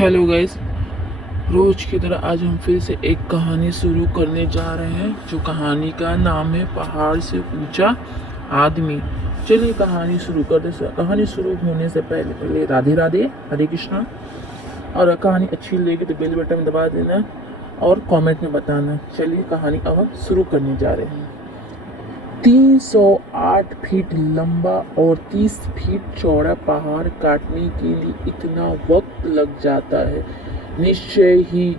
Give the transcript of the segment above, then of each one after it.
Hello guys, रोज की तरह आज हम फिर से एक कहानी शुरू करने जा रहे हैं। जो कहानी का नाम है पहाड़ से ऊंचा आदमी। चलिए कहानी शुरू करते हैं। कहानी शुरू होने से पहले पहले राधे राधे, हरे कृष्णा। और कहानी अच्छी लगी तो बेल बटन दबा देना और कमेंट में बताना। चलिए कहानी अब हम शुरू करने जा रहे हैं। 308 फीट लंबा और 30 फीट चौड़ा पहाड़ काटने के लिए इतना वक्त लग जाता है। निश्चय ही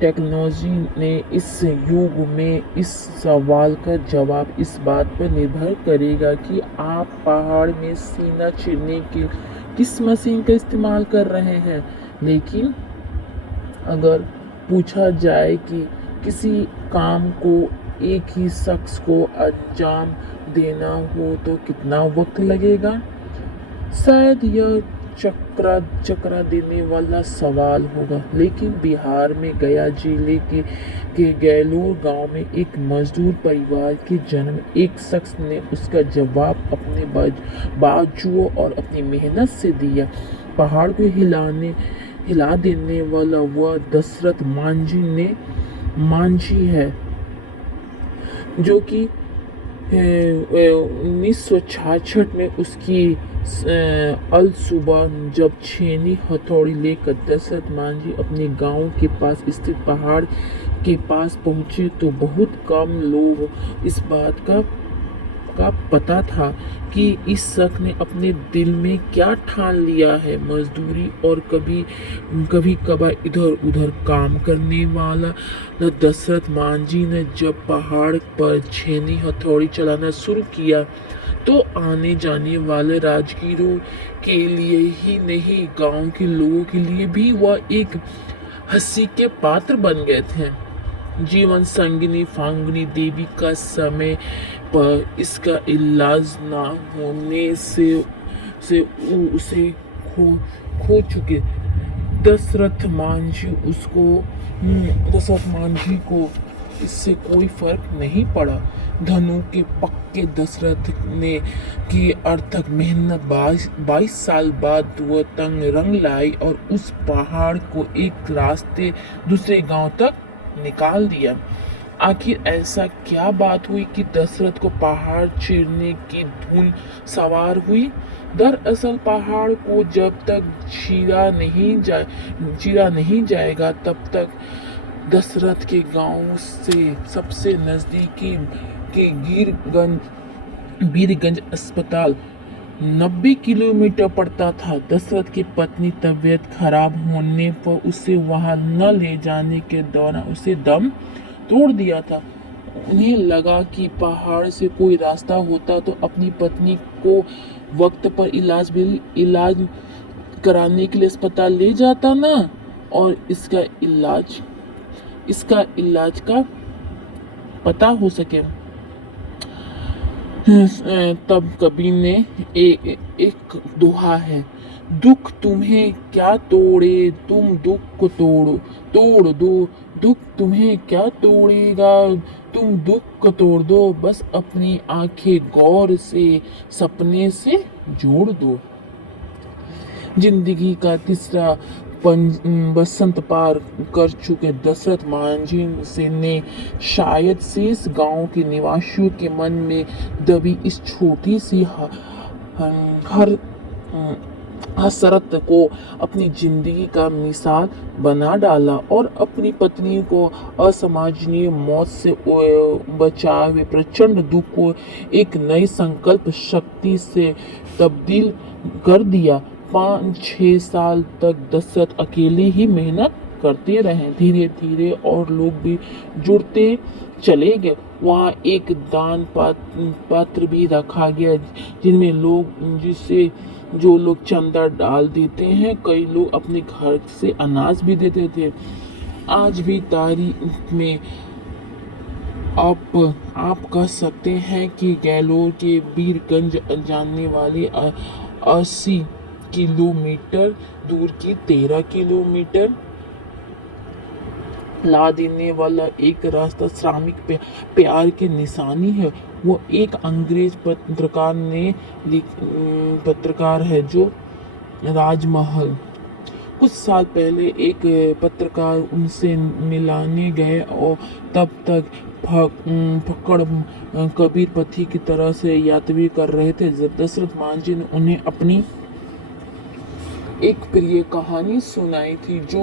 टेक्नोलॉजी ने इस युग में इस सवाल का जवाब इस बात पर निर्भर करेगा कि आप पहाड़ में सीना चीरने के किस मशीन का इस्तेमाल कर रहे हैं। लेकिन अगर पूछा जाए कि किसी काम को एक ही शख्स को अंजाम देना हो तो कितना वक्त लगेगा, शायद यह चकरा देने वाला सवाल होगा। लेकिन बिहार में गया जिले के गैलोर गांव में एक मजदूर परिवार के जन्म एक शख्स ने उसका जवाब अपने बाजुओं और अपनी मेहनत से दिया। पहाड़ को हिला देने वाला वह दशरथ मांझी है, जो कि 1966 में उसकी अल सुबह जब छेनी हथौड़ी लेकर दशरथ मांझी अपने गांव के पास स्थित पहाड़ के पास पहुंचे तो बहुत कम लोग इस बात का पता था कि इस शख्स ने अपने दिल में क्या ठान लिया है। मजदूरी और कभी कभार इधर उधर काम करने वाला दशरथ मांझी ने जब पहाड़ पर छेनी हथौड़ी चलाना शुरू किया तो आने जाने वाले राजगीरों के लिए ही नहीं, गांव के लोगों के लिए भी वह एक हंसी के पात्र बन गए थे। जीवन संगिनी फांगनी देवी का समय पर इसका इलाज ना होने से उसे खो चुके दशरथ मांझी को इससे कोई फर्क नहीं पड़ा। धनु के पक्के दशरथ ने की अर्थक मेहनत 22 साल बाद वह तंग रंग लाई और उस पहाड़ को एक रास्ते दूसरे गांव तक निकाल दिया। आखिर ऐसा क्या बात हुई कि दशरथ को पहाड़ चीरने की धुन सवार हुई। दरअसल पहाड़ को जब तक चीरा नहीं जाएगा तब तक दशरथ के गांव से सबसे नजदीकी के वीरगंज अस्पताल 90 किलोमीटर पड़ता था। दशरथ की पत्नी तबीयत खराब होने पर उसे वहां न ले जाने के दौरान उसे दम तोड़ दिया था। उन्हें लगा कि पहाड़ से कोई रास्ता होता तो अपनी पत्नी को वक्त पर इलाज कराने के लिए अस्पताल ले जाता ना, और इसका इलाज का पता हो सके। तब कबीर ने एक दोहा है, दुख तुम्हें क्या तोड़े तुम दुख को तोड़ दो, दुख तुम्हें क्या तोड़ेगा तुम दुख को तोड़ दो, बस अपनी आंखें गौर से सपने से जोड़ दो। जिंदगी का तीसरा बसंत पार कर चुके दशरथ मांझी से ने शायद शेष गांव के निवासियों के मन में दबी इस छोटी सी हसरत को अपनी जिंदगी का मिसाल बना डाला और अपनी पत्नी को असामान्य मौत से बचाए प्रचंड दुख को एक नई संकल्प शक्ति से तब्दील कर दिया। 5-6 साल तक दशरथ अकेले ही मेहनत करते रहे। धीरे धीरे और लोग भी जुड़ते चले गए। वहाँ एक दान पात्र भी रखा गया जिसमें जो लोग चंदा डाल देते हैं। कई लोग अपने घर से अनाज भी देते थे। आज भी तारीख में आप कह सकते हैं कि गैलोर के वीरगंज जाने वाले 80 किलोमीटर दूर की 13 किलोमीटर ला देने वाला एक रास्ता श्रमिक प्यार की निशानी है। वो एक अंग्रेज पत्रकार है जो राजमहल कुछ साल पहले एक पत्रकार उनसे मिलाने गए और तब तक फक्कड़ कबीर पति की तरह से यात्री कर रहे थे जब दशरथ मांझी ने उन्हें अपनी एक प्रिय कहानी सुनाई थी जो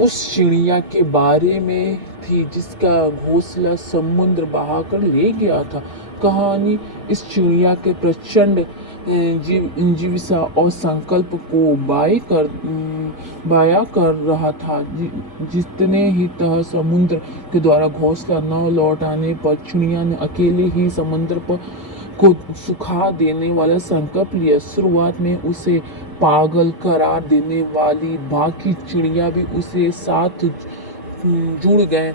उस चिड़िया के बारे में थी जिसका घोंसला समुद्र बहाकर ले गया था। कहानी इस चिड़िया के प्रचंड जीविसा और संकल्प को बाया कर रहा था। जितने ही तह समुद्र के द्वारा घोंसला न लौट आने पर चिड़िया ने अकेले ही समुद्र पर को सुखा देने वाला संकल्प लिया। शुरुआत में उसे पागल करार देने वाली बाकी चिड़िया भी उसे साथ जुड़ गए।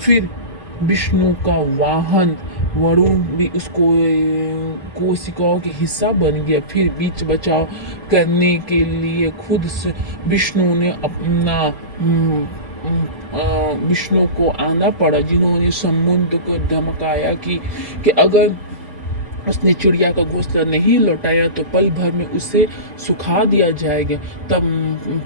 फिर विष्णु का वाहन वरुण भी उसको कोशिकाओं के हिस्सा बन गया। फिर बीच बचाव करने के लिए खुद विष्णु ने अपना विष्णु को आना पड़ा जिन्होंने समुद्र को धमकाया कि अगर उसने चिड़िया का घोंसला नहीं लौटाया तो पल भर में उसे सुखा दिया जाएगा। तब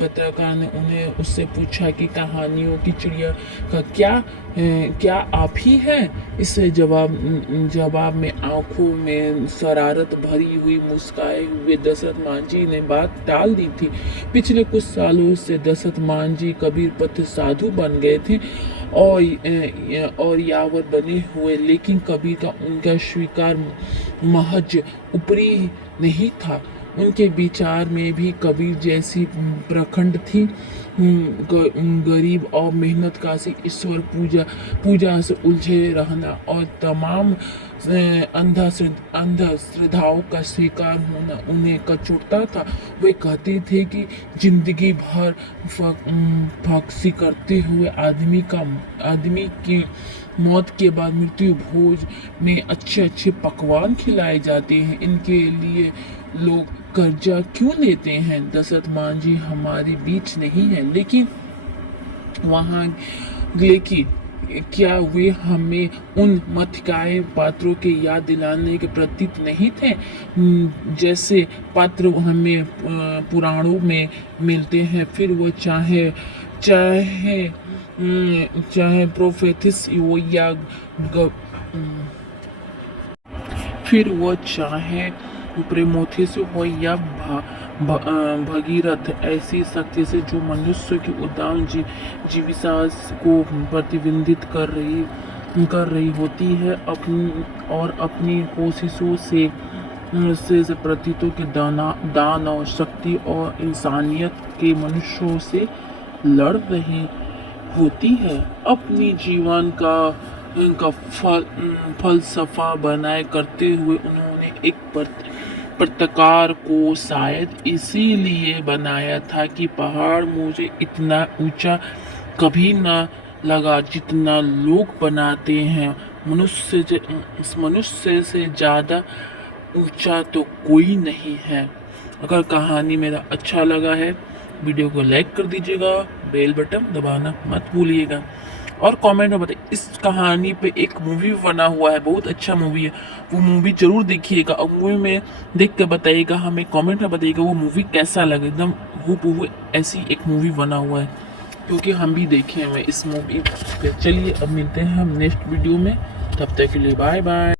पत्रकार ने उन्हें उससे पूछा कि कहानियों की चिड़िया का क्या आप ही हैं? इस जवाब में आंखों में शरारत भरी हुई मुस्काए हुए दशरथ मांझी ने बात टाल दी थी। पिछले कुछ सालों से दशरथ मांझी कबीर पथ साधु बन गए थे और यावर बने हुए, लेकिन कबीर का उनका स्वीकार महज ऊपरी नहीं था। उनके विचार में भी कबीर जैसी प्रखंड थी। गरीब और मेहनत का से ईश्वर पूजा से उलझे रहना और तमाम अंधश्रद्धाओं का स्वीकार होना उन्हें कचोटता था। वे कहते थे कि जिंदगी भर फक्सी करते हुए आदमी की मौत के बाद मृत्यु भोज में अच्छे पकवान खिलाए जाते हैं। इनके लिए लोग कर्जा क्यों लेते हैं? दशरथ मांझी हमारे बीच नहीं है, लेकिन क्या वे हमें उन मथकाए पात्रों के याद दिलाने के प्रतीत नहीं थे जैसे पात्र हमें पुराणों में मिलते हैं? फिर वो चाहे प्रोफेथिस हो या फिर वो चाहे प्रेमोथिस हो या भगीरथ, ऐसी शक्ति से जो मनुष्य की उदाम जीविका को प्रतिबिंबित कर रही होती है अपनी कोशिशों से प्रतीतों के दान और शक्ति और इंसानियत के मनुष्यों से लड़ रही होती है। अपनी जीवन का फलसफा बनाए करते हुए उन्होंने एक पत्रकार को शायद इसीलिए बनाया था कि पहाड़ मुझे इतना ऊंचा कभी ना लगा जितना लोग बनाते हैं। मनुष्य से ज़्यादा ऊंचा तो कोई नहीं है। अगर कहानी मेरा अच्छा लगा है वीडियो को लाइक कर दीजिएगा, बेल बटन दबाना मत भूलिएगा और कमेंट में बताइए। इस कहानी पे एक मूवी बना हुआ है, बहुत अच्छा मूवी है, वो मूवी जरूर देखिएगा और मूवी में देख कर बताइएगा, हमें कमेंट में बताइएगा वो मूवी कैसा लगा। एकदम हूबहू ऐसी एक मूवी बना हुआ है क्योंकि हम भी देखे हैं इस मूवी पे। चलिए अब मिलते हैं हम नेक्स्ट वीडियो में, तब तक के लिए बाय बाय।